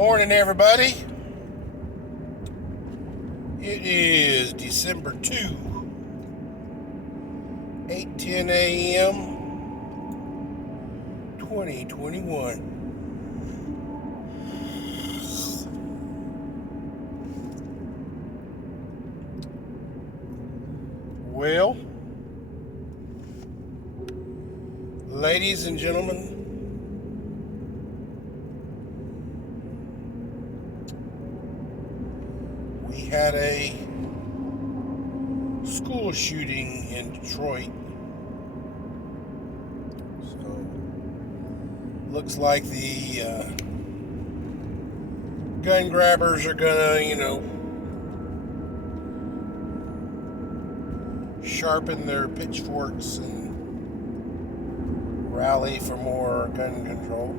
Morning, everybody. It is December 2, 8:10 a.m., 2021. Well, ladies and gentlemen, we had a school shooting in Detroit. So, looks like the gun grabbers are gonna, sharpen their pitchforks and rally for more gun control.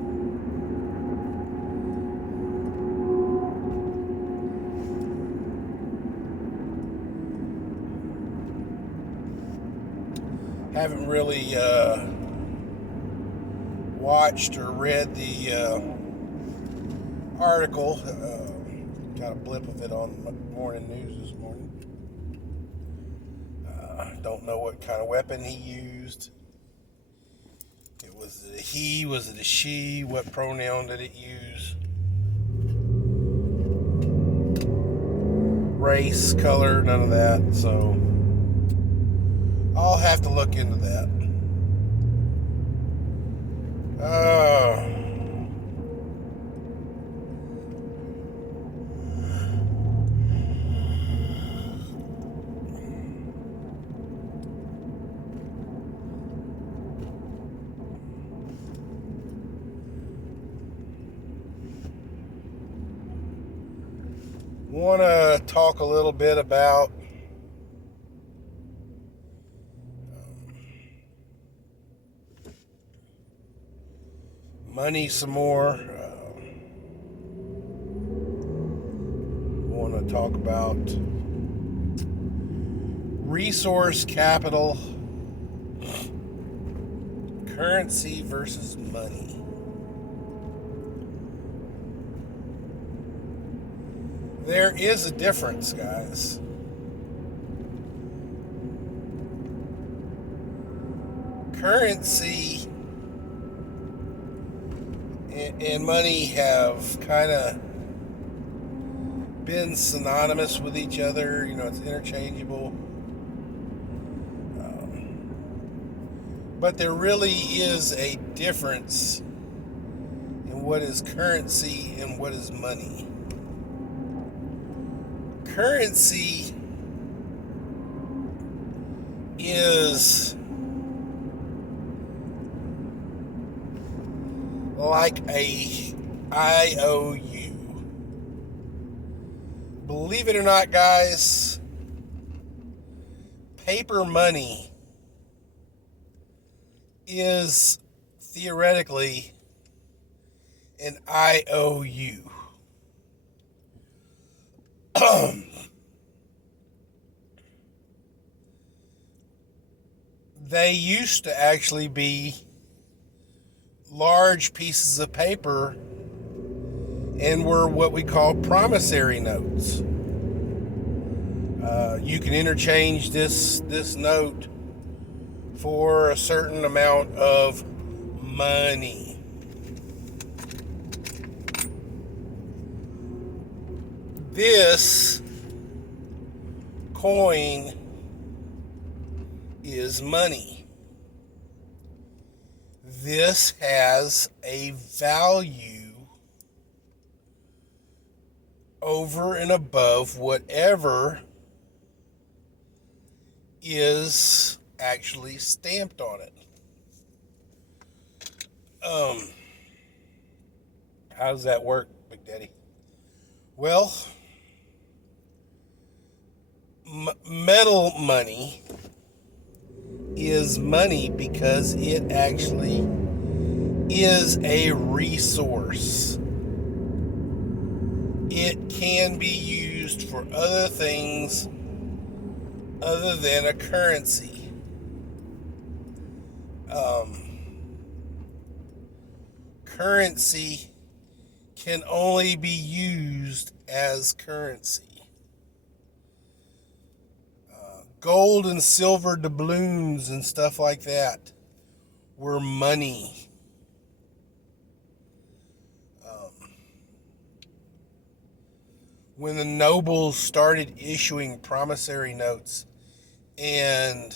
Haven't really watched or read the article. Got a blip of it on the morning news this morning. Don't know what kind of weapon he used. Was it a he? Was it a she? What pronoun did it use? Race, color, none of that. So I'll have to look into that. Want to talk a little bit about money some more. Want to talk about resource capital, currency versus money. There is a difference, guys. Currency and money have kind of been synonymous with each other. It's interchangeable. But there really is a difference in what is currency and what is money. Currency is like a IOU. Believe it or not, guys, paper money is theoretically an IOU. They used to actually be large pieces of paper and were what we call promissory notes. You can interchange this note for a certain amount of money. This coin is money. This has a value over and above whatever is actually stamped on it. How does that work, Big Daddy? Well, metal money is money because it actually is a resource. It can be used for other things other than a currency. Currency can only be used as currency. Gold and silver doubloons and stuff like that were money. When the nobles started issuing promissory notes, and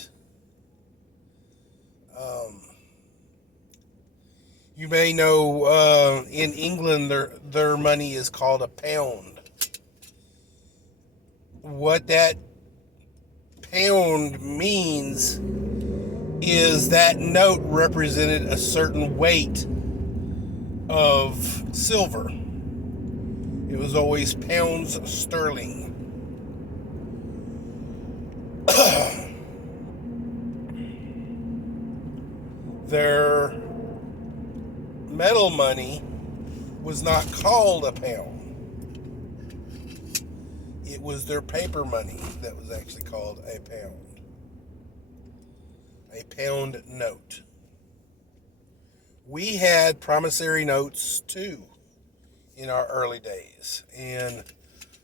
you may know in England their money is called a pound. What that pound means is that note represented a certain weight of silver. It was always pounds sterling. Their metal money was not called a pound. It was their paper money that was actually called a pound. A pound note. We had promissory notes too in our early days. And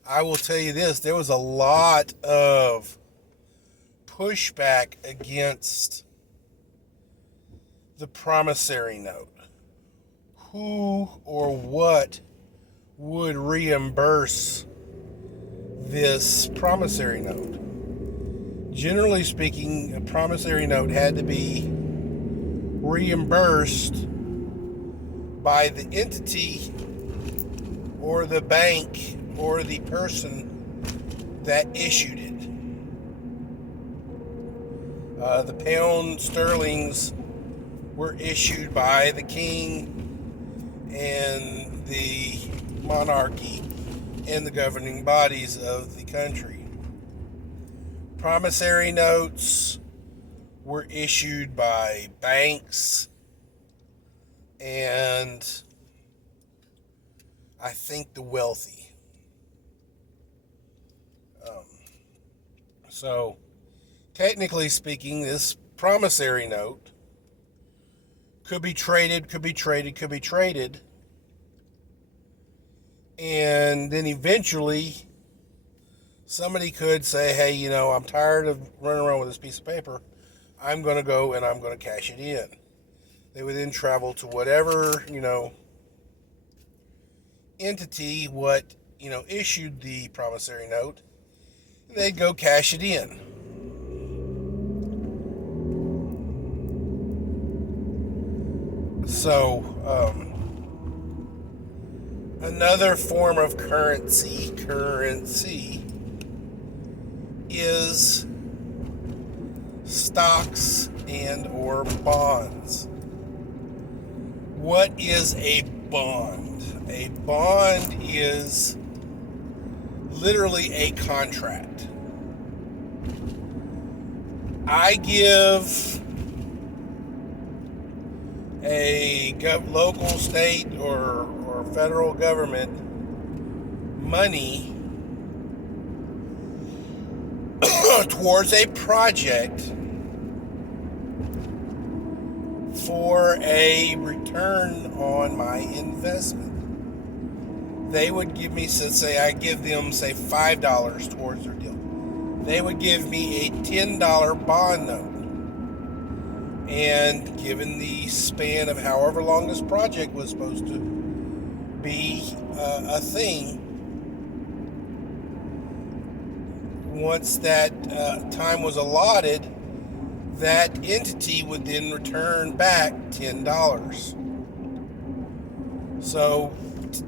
I will tell you this, there was a lot of pushback against the promissory note. Who or what would reimburse this promissory note? Generally speaking, a promissory note had to be reimbursed by the entity or the bank or the person that issued it. The pound sterlings were issued by the king and the monarchy and the governing bodies of the country. Promissory notes were issued by banks and I think the wealthy. So, technically speaking, this promissory note could be traded, and then eventually somebody could say, hey, you know, I'm tired of running around with this piece of paper. I'm going to go and I'm going to cash it in. They would then travel to whatever, entity, issued the promissory note, and they'd go cash it in. So, another form of currency is stocks and or bonds. What is a bond? A bond is literally a contract. I give a local, state, or federal government money towards a project for a return on my investment. They would give me, say I give them, say, $5 towards their deal. They would give me a $10 bond note. And given the span of however long this project was supposed to be a thing, once that time was allotted, that entity would then return back $10. So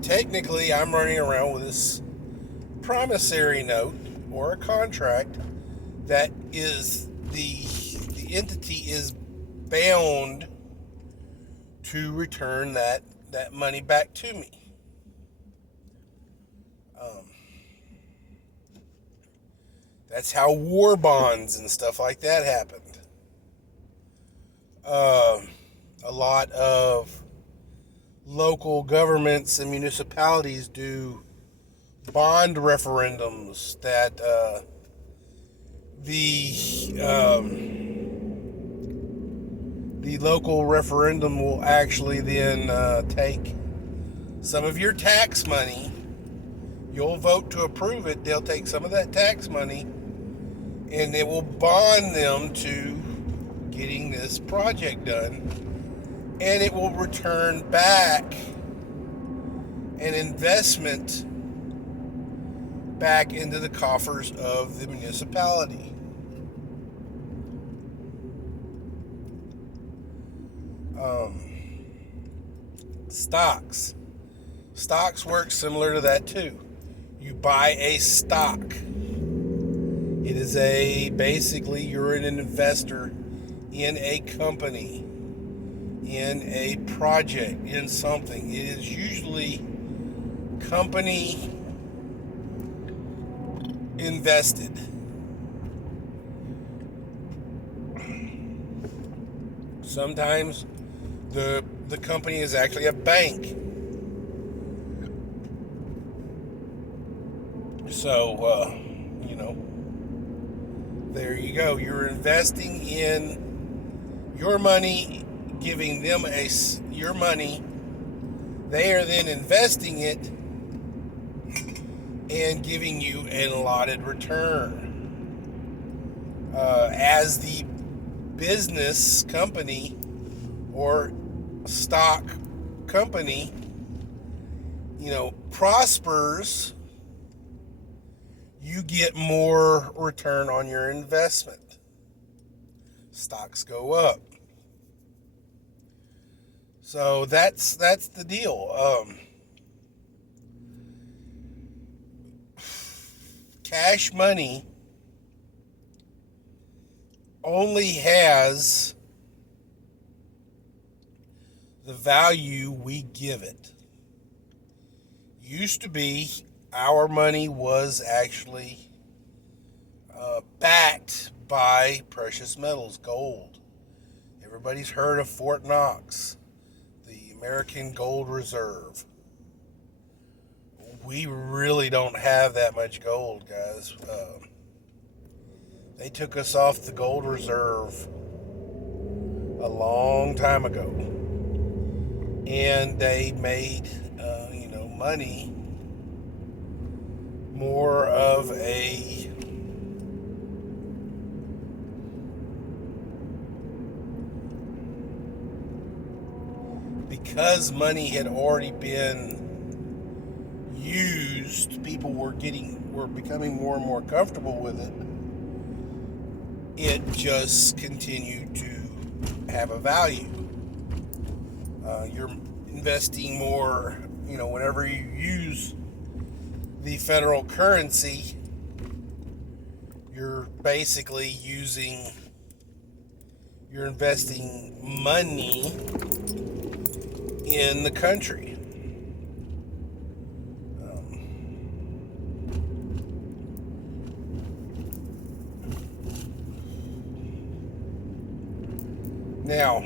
technically, I'm running around with this promissory note or a contract that is the entity is bound to return that money back to me. That's how war bonds and stuff like that happened. A lot of local governments and municipalities do bond referendums that the local referendum will actually then take some of your tax money. You'll vote to approve it. They'll take some of that tax money and it will bond them to getting this project done. And it will return back an investment back into the coffers of the municipality. Stocks work similar to that too. You buy a stock. It is basically you're an investor in a company, in a project, in something. It is usually company invested. Sometimes the company is actually a bank. So, there you go. You're investing in your money, giving them your money. They are then investing it and giving you an allotted return. As the business company or stock company, prospers, you get more return on your investment. Stocks go up. So that's the deal. Cash money only has the value we give it. Used to be our money was actually backed by precious metals, gold. Everybody's heard of Fort Knox, the American Gold Reserve. We really don't have that much gold, guys. They took us off the gold reserve a long time ago. And they made, money more of a because money had already been used, people were becoming more and more comfortable with it. It just continued to have a value. You're investing more, whenever you use the federal currency, you're basically you're investing money in the country. Now,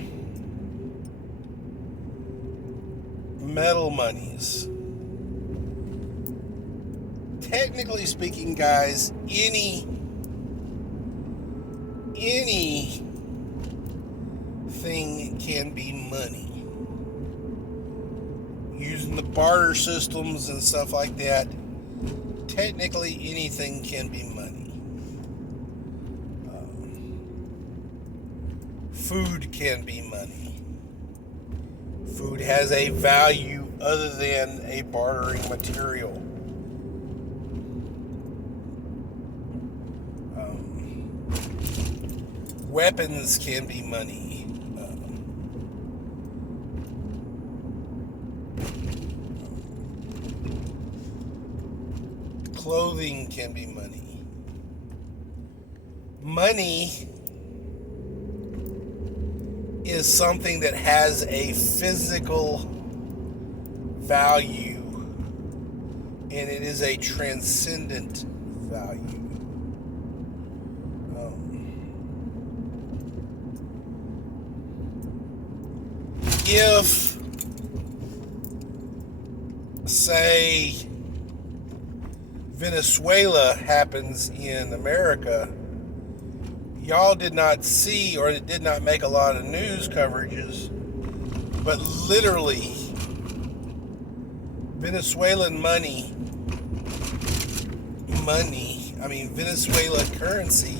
metal monies. Technically speaking, guys, anything can be money. Using the barter systems and stuff like that, technically anything can be money. Food can be money. Food has a value other than a bartering material. Weapons can be money. Clothing can be money. Money is something that has a physical value, and it is a transcendent value. If, say, Venezuela happens in America, y'all did not see, or it did not make a lot of news coverages, but literally Venezuelan Venezuela currency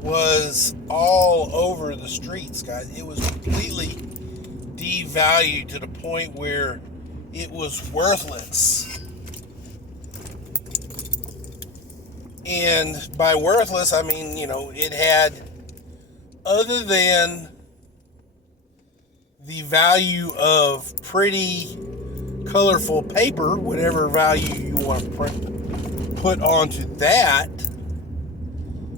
was all over the streets, guys. It was completely devalued to the point where it was worthless. And by worthless, I mean, it had, other than the value of pretty colorful paper, whatever value you want to put onto that,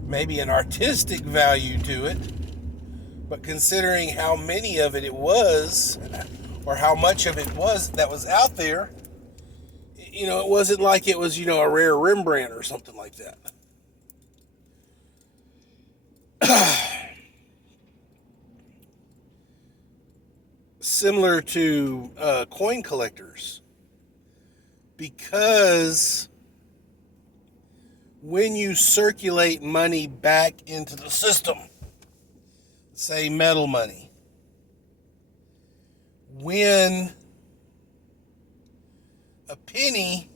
maybe an artistic value to it, but considering how many of it was, or how much of it was that was out there, it wasn't like it was, a rare Rembrandt or something like that. Similar to coin collectors, because when you circulate money back into the system, say metal money, when a penny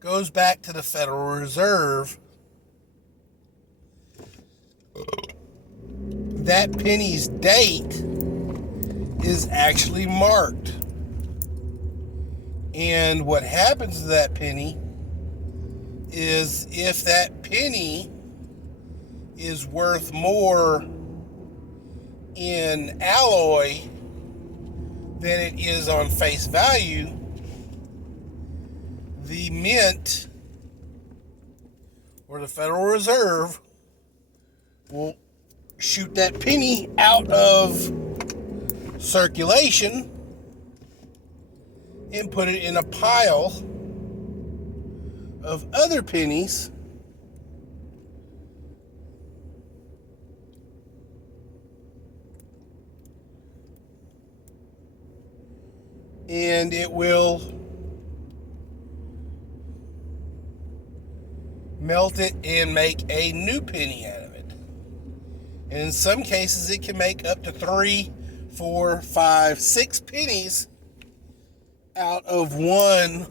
goes back to the Federal Reserve, that penny's date is actually marked. And what happens to that penny is, if that penny is worth more in alloy than it is on face value, the mint or the Federal Reserve will shoot that penny out of circulation and put it in a pile of other pennies and it will melt it and make a new penny out of it. And in some cases, it can make up to 3, 4, 5, 6 pennies out of one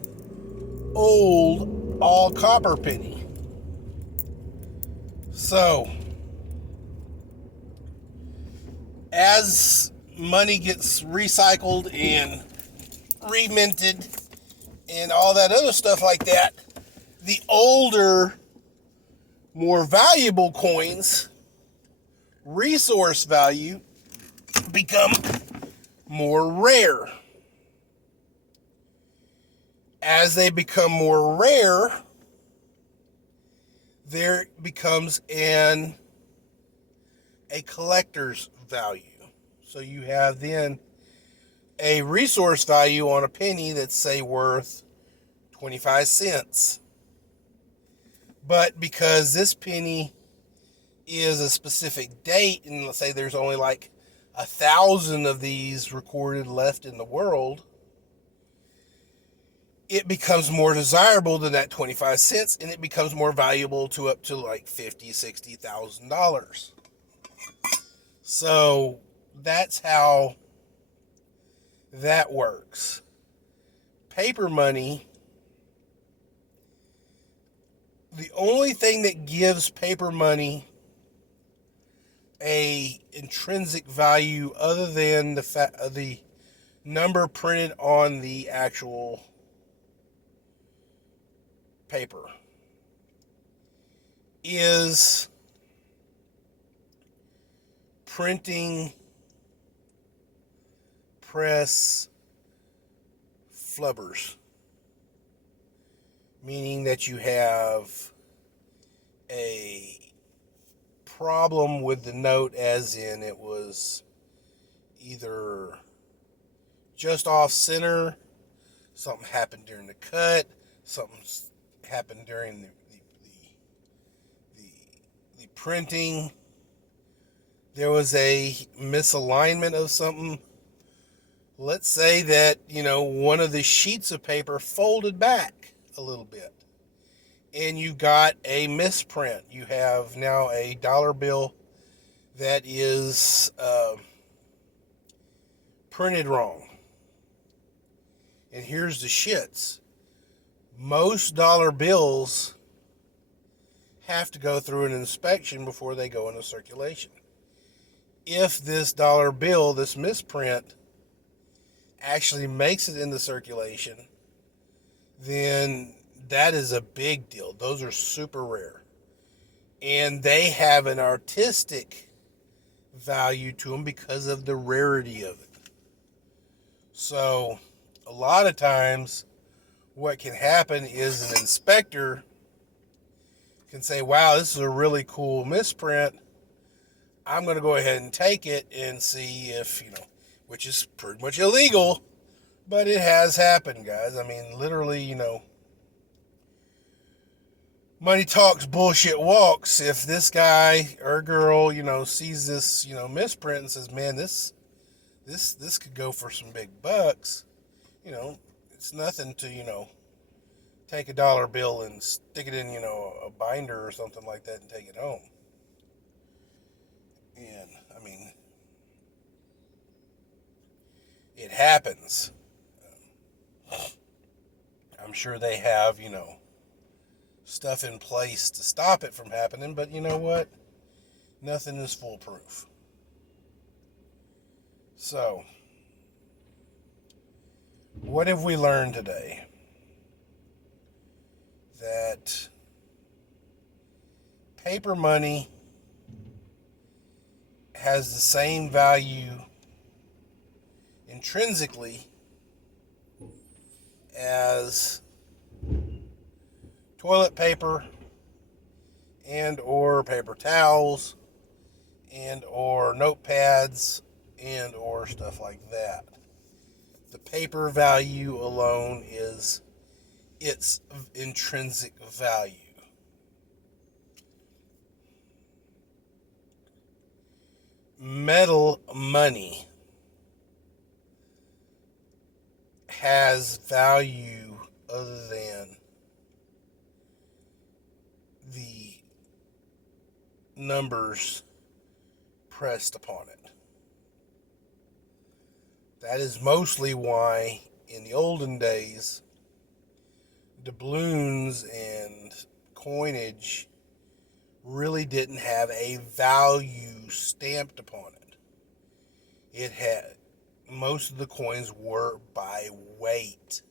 old all copper penny. So, as money gets recycled and reminted and all that other stuff like that, the older, more valuable coins, resource value, become more rare. As they become more rare, there becomes a collector's value. So you have then a resource value on a penny that's, say, worth 25 cents. But because this penny is a specific date, and let's say there's only like 1,000 of these recorded left in the world, it becomes more desirable than that 25 cents, and it becomes more valuable to up to like $50,000, $60,000. So that's how that works. Paper money, the only thing that gives paper money a intrinsic value other than the number printed on the actual paper is printing press flubbers, meaning that you have a problem with the note, as in it was either just off center, something happened during the cut, something happened during the printing, there was a misalignment of something. Let's say that, one of the sheets of paper folded back a little bit and you got a misprint. You have now a dollar bill that is printed wrong. And here's the shits. Most dollar bills have to go through an inspection before they go into circulation. If this dollar bill, this misprint, actually makes it into circulation, then that is a big deal. Those are super rare. And they have an artistic value to them because of the rarity of it. So, a lot of times, what can happen is an inspector can say, wow, this is a really cool misprint. I'm going to go ahead and take it and see if, which is pretty much illegal, but it has happened, guys. I mean, literally, money talks, bullshit walks. If this guy or girl, sees this, misprint and says, man, this could go for some big bucks, it's nothing to, take a dollar bill and stick it in, a binder or something like that and take it home. And, I mean, it happens. I'm sure they have, stuff in place to stop it from happening, but you know what? Nothing is foolproof. So, what have we learned today? That paper money has the same value intrinsically as toilet paper and or paper towels and or notepads and or stuff like that. The paper value alone is its intrinsic value. Metal money has value other than the numbers pressed upon it. That is mostly why in the olden days doubloons and coinage really didn't have a value stamped upon it. It had, most of the coins were by weight,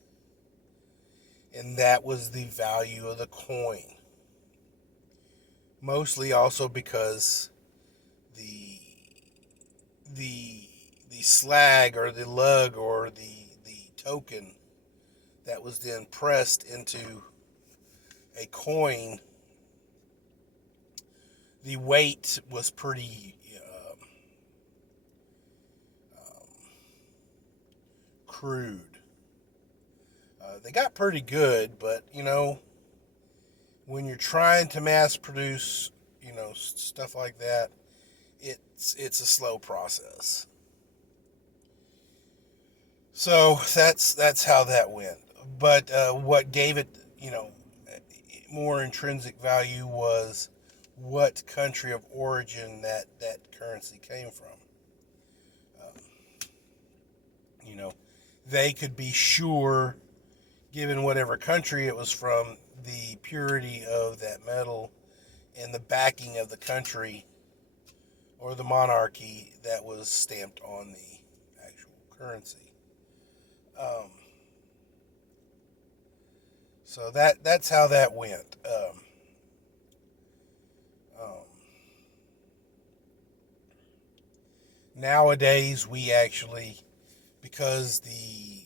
and that was the value of the coin. Mostly also because the slag or the lug or the token that was then pressed into a coin, the weight was pretty crude. They got pretty good, but when you're trying to mass produce, stuff like that, it's a slow process. So that's how that went. But what gave it, more intrinsic value was what country of origin that currency came from. They could be sure, given whatever country it was from, the purity of that metal and the backing of the country or the monarchy that was stamped on the actual currency. So that's how that went. Nowadays, we actually, because the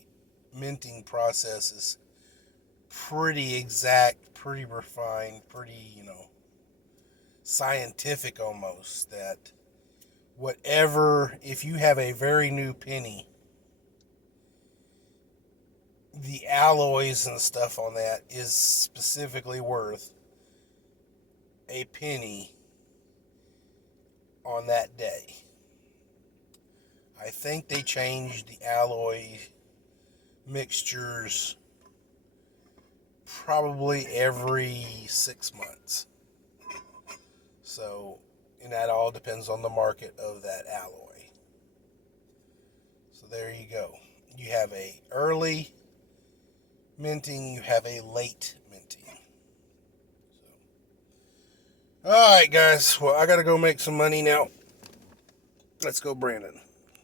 minting process is pretty exact, pretty refined, pretty, scientific almost, that whatever, if you have a very new penny, the alloys and stuff on that is specifically worth a penny on that day. I think they changed the alloy mixtures probably every 6 months. So, and that all depends on the market of that alloy. So there you go. You have a early minting, you have a late minting. So. All right, guys. Well, I got to go make some money now. Let's go, Brandon.